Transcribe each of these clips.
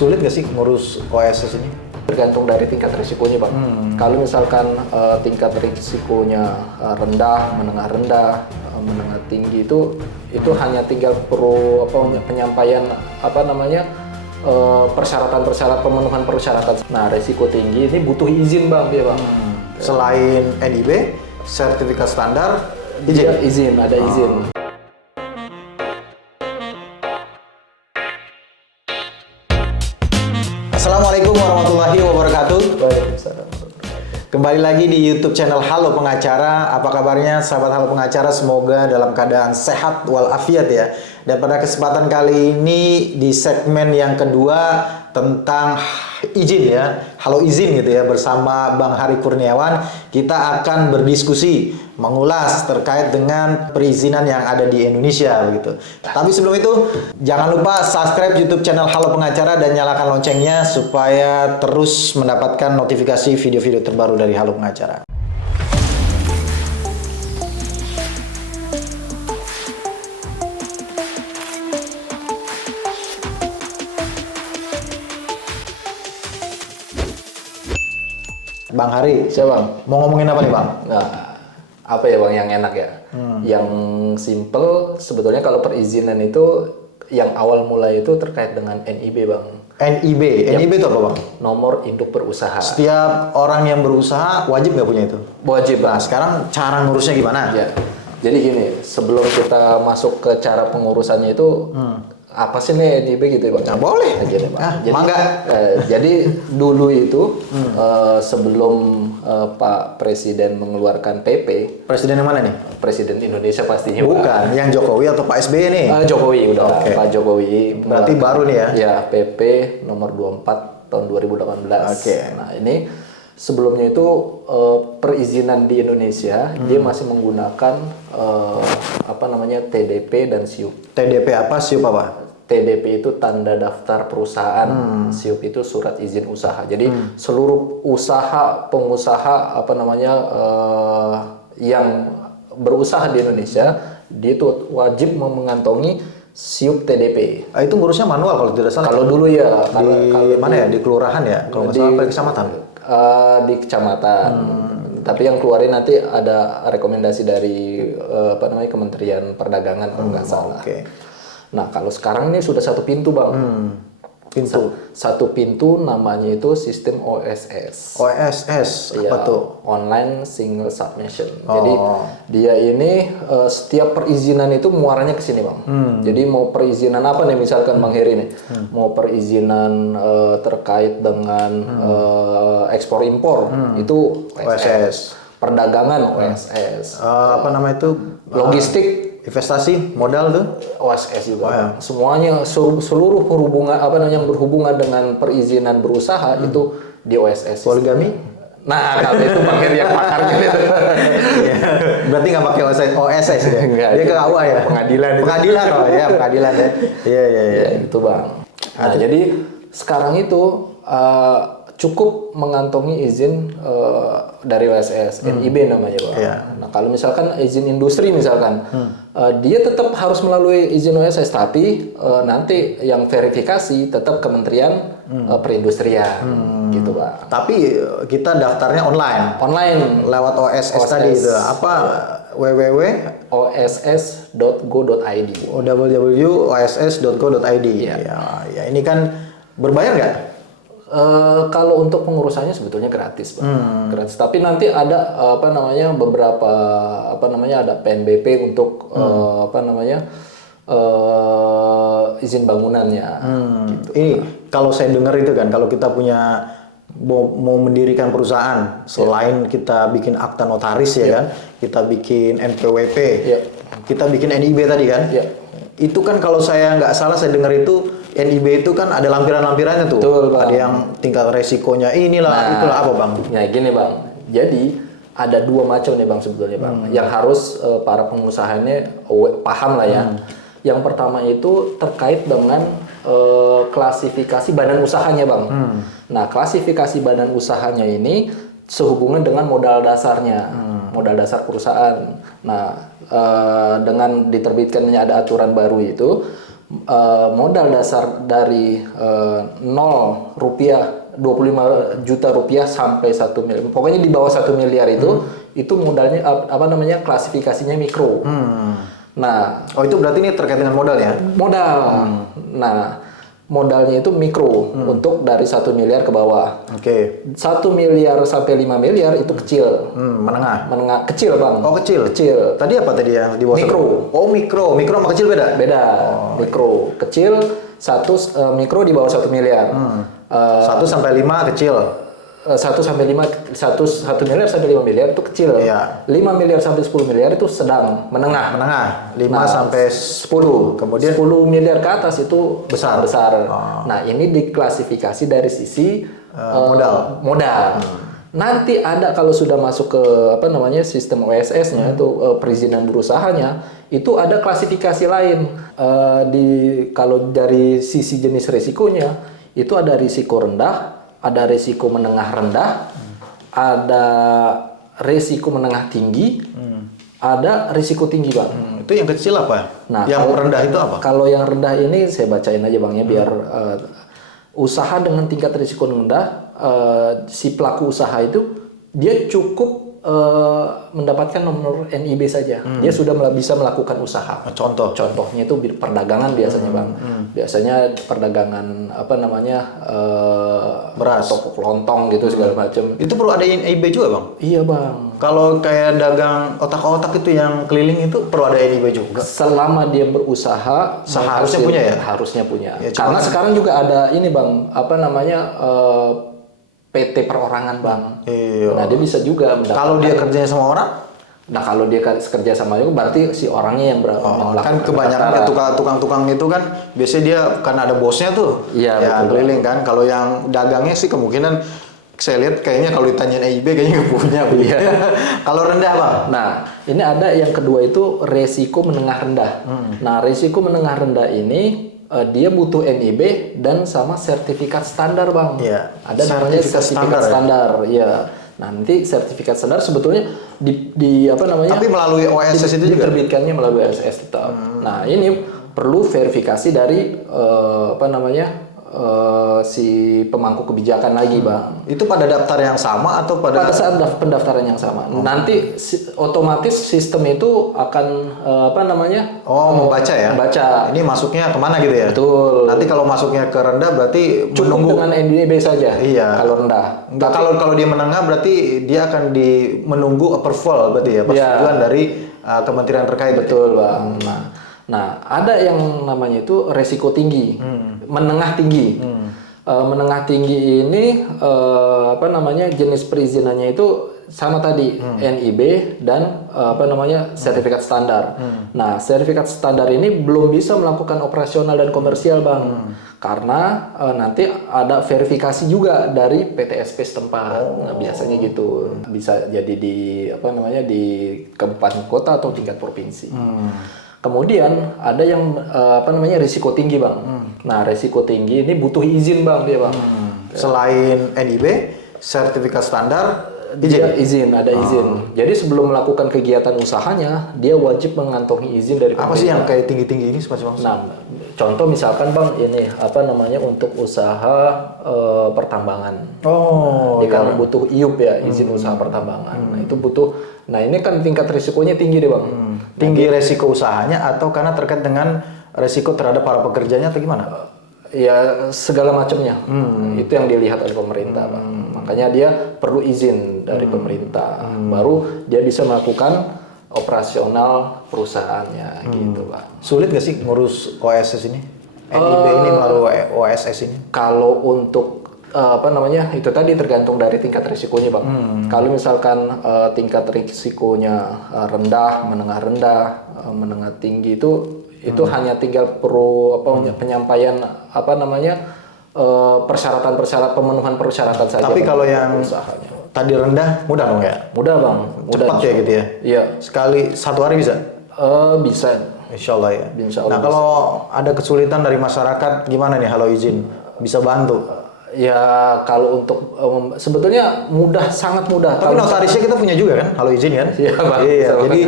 Sulit nggak sih ngurus OSS ini? Tergantung dari tingkat risikonya bang. Kalau misalkan tingkat risikonya rendah, menengah tinggi itu hanya tinggal perlu penyampaian persyaratan pemenuhan persyaratan. Nah risiko tinggi ini butuh izin bang dia bang. Selain NIB, sertifikat standar, izin. Ada izin. Assalamualaikum warahmatullahi wabarakatuh. Waalaikumsalam. Kembali lagi di YouTube channel Halo Pengacara. Apa kabarnya sahabat Halo Pengacara? Semoga dalam keadaan sehat walafiat ya. Dan pada kesempatan kali ini di segmen yang kedua tentang izin ya, Halo Izin gitu ya, bersama Bang Hari Kurniawan, kita akan berdiskusi, mengulas terkait dengan perizinan yang ada di Indonesia begitu. Tapi sebelum itu, jangan lupa subscribe YouTube channel Halo Pengacara dan nyalakan loncengnya supaya terus mendapatkan notifikasi video-video terbaru dari Halo Pengacara. Bang Hari, Siapa bang? mau ngomongin apa nih Bang? Nah, apa ya bang yang enak ya? Yang simple sebetulnya kalau perizinan itu yang awal mulai itu terkait dengan NIB bang. NIB itu apa Bang? Nomor induk berusaha. Setiap orang yang berusaha wajib nggak punya itu? Wajib Nah bang. sekarang cara ngurusnya gimana? Ya. Jadi gini, sebelum kita masuk ke cara pengurusannya itu apa sih nih NIB gitu ya bang? Nah, boleh. Aja deh, Bang. Jadi, mangga. Jadi dulu itu sebelum Pak Presiden mengeluarkan PP, Presiden yang mana nih? Presiden Indonesia pastinya. Bang. Bukan, yang Jokowi atau Pak SBY nih? Jokowi udah, Oke. Pak Jokowi. Berarti baru nih ya? Ya, PP nomor 24 tahun 2018. Oke. Nah ini sebelumnya itu perizinan di Indonesia dia masih menggunakan TDP dan SIUP. TDP apa, SIUP apa? TDP itu tanda daftar perusahaan, SIUP itu surat izin usaha. Jadi seluruh pengusaha yang berusaha di Indonesia dia itu wajib mengantongi SIUP TDP. Itu ngurusnya manual kalau tidak salah. Kalau dulu ya di mana ya? Di kelurahan ya? Kalau nggak salah apa di kecamatan? Di kecamatan. Tapi yang keluarin nanti ada rekomendasi dari Kementerian Perdagangan kalau nggak salah. Oke. Nah kalau sekarang ini sudah satu pintu bang. Pintu. Satu pintu namanya itu sistem OSS. OSS apa Ya, tuh? Online Single Submission. Jadi dia ini setiap perizinan itu muaranya ke sini bang. Jadi mau perizinan apa nih misalkan Bang Heri nih, mau perizinan terkait dengan ekspor impor itu OSS. Perdagangan OSS. Apa nama itu? Logistik Investasi, modal tuh? OSS juga. Semuanya seluruh yang berhubungan dengan perizinan berusaha itu di OSS. Poligami? Nah, kalau itu Bang Heri yang pakarnya itu. Berarti nggak pakai OSS ya? Enggak, Dia ke KUA ya? Pengadilan itu. Pengadilan pengadilan ya. Iya. Ya, itu Bang. Nah, jadi sekarang itu cukup mengantongi izin dari OSS, NIB namanya Bang. Iya. Nah, kalau misalkan izin industri misalkan, dia tetap harus melalui izin OSS, tapi nanti yang verifikasi tetap Kementerian Perindustrian, gitu Bang. Tapi kita daftarnya online. Online Lewat OSS tadi itu. Apa? www oss.go.id. www.oss.go.id. Iya. Ya, ini kan berbayar nggak? Kalau untuk pengurusannya sebetulnya gratis, Bang. Gratis. Tapi nanti ada beberapa ada PNBP untuk izin bangunannya. Gitu. Ini kalau saya dengar itu kan, kalau kita punya mau mendirikan perusahaan, selain kita bikin akta notaris ya kan, kita bikin NPWP, kita bikin NIB tadi kan, itu kan kalau saya nggak salah saya dengar itu NIB itu kan ada lampiran-lampirannya tuh. Betul, Bang. Ada yang tingkat resikonya inilah, itulah apa Bang? Ya gini Bang, jadi ada dua macam nih Bang sebetulnya Bang, yang harus para pengusahanya paham lah ya. Yang pertama itu terkait dengan klasifikasi badan usahanya Bang. Nah klasifikasi badan usahanya ini sehubungan dengan modal dasarnya, modal dasar perusahaan. Nah dengan diterbitkannya ada aturan baru itu, modal dasar dari 0 rupiah, 25 juta rupiah sampai 1 miliar. Pokoknya di bawah 1 miliar itu modalnya apa namanya klasifikasinya mikro. Nah, itu berarti ini terkait dengan modal ya? modal. Nah, modalnya itu mikro untuk dari 1 miliar ke bawah. Oke. 1 miliar sampai 5 miliar itu kecil. Menengah. Menengah kecil, Bang. Oh, kecil. Kecil. Tadi apa tadi yang di bawah? Mikro. Oh, mikro. Mikro sama kecil beda? Beda. Mikro. Kecil, mikro di bawah 1 miliar. 1 sampai 5 kecil. 1 sampai 5, 1 miliar sampai 5 miliar itu kecil. Iya. 5 miliar sampai 10 miliar itu sedang, menengah. Menengah. 5 sampai 10. Kemudian 10 miliar ke atas itu besar. Nah, ini diklasifikasi dari sisi modal. Nanti ada kalau sudah masuk ke apa namanya sistem OSS-nya itu perizinan berusahanya, itu ada klasifikasi lain. Kalau dari sisi jenis risikonya itu ada risiko rendah, ada risiko menengah rendah, ada risiko menengah tinggi, ada risiko tinggi, Bang. Itu yang kecil apa? Nah, yang rendah itu apa? Kalau yang rendah ini saya bacain aja, Bang, ya, biar usaha dengan tingkat risiko rendah, si pelaku usaha itu dia cukup mendapatkan nomor NIB saja. Dia sudah bisa melakukan usaha. Contohnya itu perdagangan biasanya, Bang. Biasanya perdagangan apa namanya beras, toko kelontong gitu segala macam. Itu perlu ada NIB juga, Bang? Iya, Bang. Kalau kayak dagang otak-otak itu yang keliling itu perlu ada NIB juga. Selama dia berusaha seharusnya punya ya? Harusnya punya. Ya, karena sekarang juga ada ini, Bang, apa namanya PT perorangan, Bang. Iya. Nah, dia bisa juga mendapatkan. Kalau dia kerjanya sama orang? Nah, kalau dia kerja sama juga berarti si orangnya yang melakukan. Kan kebanyakan tukang-tukang itu kan biasanya dia karena ada bosnya tuh. Iya, ya, betul. keliling kan. Kalau yang dagangnya sih kemungkinan saya lihat kayaknya kalau ditanyain EIB kayaknya nggak punya. Iya. Kalau rendah, Bang? Nah, ini ada yang kedua itu resiko menengah rendah. Nah, resiko menengah rendah ini dia butuh NIB dan sama sertifikat standar, Bang. Iya. Ada namanya sertifikat standar. Ya. Nanti sertifikat standar sebetulnya di apa namanya? Tapi melalui OSS itu juga diterbitkannya melalui OSS tetap. Nah, ini perlu verifikasi dari apa namanya? Si pemangku kebijakan lagi, Bang. Itu pada daftar yang sama atau pada saat pendaftaran yang sama. Nanti otomatis sistem itu akan apa namanya? Membaca ya. Membaca. Ini masuknya kemana gitu ya? Betul. Nanti kalau masuknya ke rendah berarti cukup menunggu dengan NIB saja. Iya. Kalau rendah. Enggak, kalau dia menengah berarti dia akan menunggu approval berarti ya, persetujuan dari kementerian terkait. Betul, Bang. Nah, ada yang namanya itu resiko tinggi, menengah tinggi. Menengah tinggi ini apa namanya jenis perizinannya itu sama tadi NIB dan apa namanya sertifikat standar. Nah, sertifikat standar ini belum bisa melakukan operasional dan komersial, Bang, karena nanti ada verifikasi juga dari PTSP setempat. Nah, biasanya gitu, bisa jadi di apa namanya di kabupaten kota atau tingkat provinsi. Kemudian ada yang apa namanya risiko tinggi, Bang. Nah, risiko tinggi ini butuh izin, Bang, dia, Bang. Selain NIB, sertifikat standar, izin, ada izin. Jadi sebelum melakukan kegiatan usahanya, dia wajib mengantongi izin dari pemerintah. Apa sih yang kayak tinggi-tinggi ini semacam? Nah, contoh misalkan, Bang, ini apa namanya untuk usaha pertambangan. Dia kan butuh IUP ya, izin usaha pertambangan. Nah, itu butuh. Nah, ini kan tingkat risikonya tinggi deh, Bang. Tinggi resiko usahanya atau karena terkait dengan resiko terhadap para pekerjanya atau gimana? Ya, segala macamnya. Itu yang dilihat oleh pemerintah, Bang. Makanya dia perlu izin dari pemerintah. Baru dia bisa melakukan operasional perusahaannya gitu, Bang. Sulit nggak sih ngurus OSS ini? NIB ini melalui OSS ini? Kalau untuk apa namanya itu tadi tergantung dari tingkat risikonya, Bang. Kalau misalkan tingkat risikonya rendah, menengah tinggi itu hanya tinggal perlu penyampaian apa namanya persyaratan pemenuhan persyaratan saja. Tapi kalau yang usahanya tadi rendah mudah dong ya? Mudah, Bang. Cepat ya gitu ya? Iya. Sekali satu hari bisa? Bisa. Insya Allah ya. Insya Allah. Nah, kalau ada kesulitan dari masyarakat gimana nih? Halo Izin bisa bantu? Ya kalau untuk sebetulnya mudah, sangat mudah. Tapi Kalau notarisnya kita punya juga kan, Halo Izin kan? Iya, Bang. Iya, Sama. jadi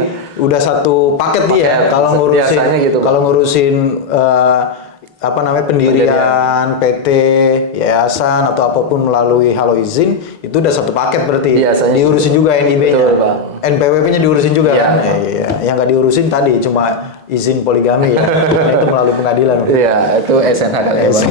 udah satu paket nih ya. Paket, Kalau ngurusin, biasanya gitu, Bang. kalau ngurusin apa namanya pendirian, PT, yayasan atau apapun melalui Halo Izin, itu udah satu paket berarti. Biasanya diurusin juga NIB-nya, betul, Bang. NPWP-nya diurusin juga Iya. kan? Iya. Yang nggak diurusin tadi cuma izin poligami ya. Nah, itu melalui pengadilan. Iya, itu SNH kali ya, Bang.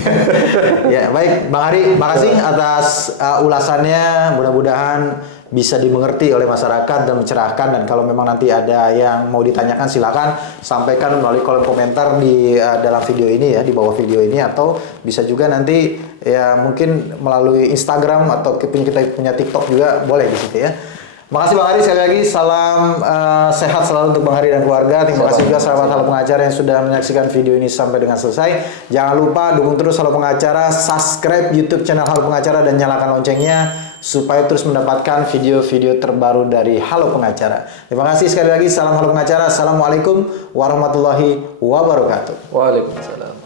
Ya, baik Bang Ari, makasih atas ulasannya. Mudah-mudahan bisa dimengerti oleh masyarakat dan mencerahkan, dan kalau memang nanti ada yang mau ditanyakan silakan sampaikan melalui kolom komentar di dalam video ini ya, di bawah video ini, atau bisa juga nanti ya mungkin melalui Instagram atau kita punya TikTok juga boleh di situ ya. Makasih Bang Ari sekali lagi, salam sehat selalu untuk Bang Ari dan keluarga. Terima kasih juga sahabat Halo Pengacara yang sudah menyaksikan video ini sampai dengan selesai. Jangan lupa dukung terus Halo Pengacara, subscribe YouTube channel Halo Pengacara dan nyalakan loncengnya supaya terus mendapatkan video-video terbaru dari Halo Pengacara. Terima kasih sekali lagi, salam Halo Pengacara. Assalamualaikum warahmatullahi wabarakatuh. Waalaikumsalam.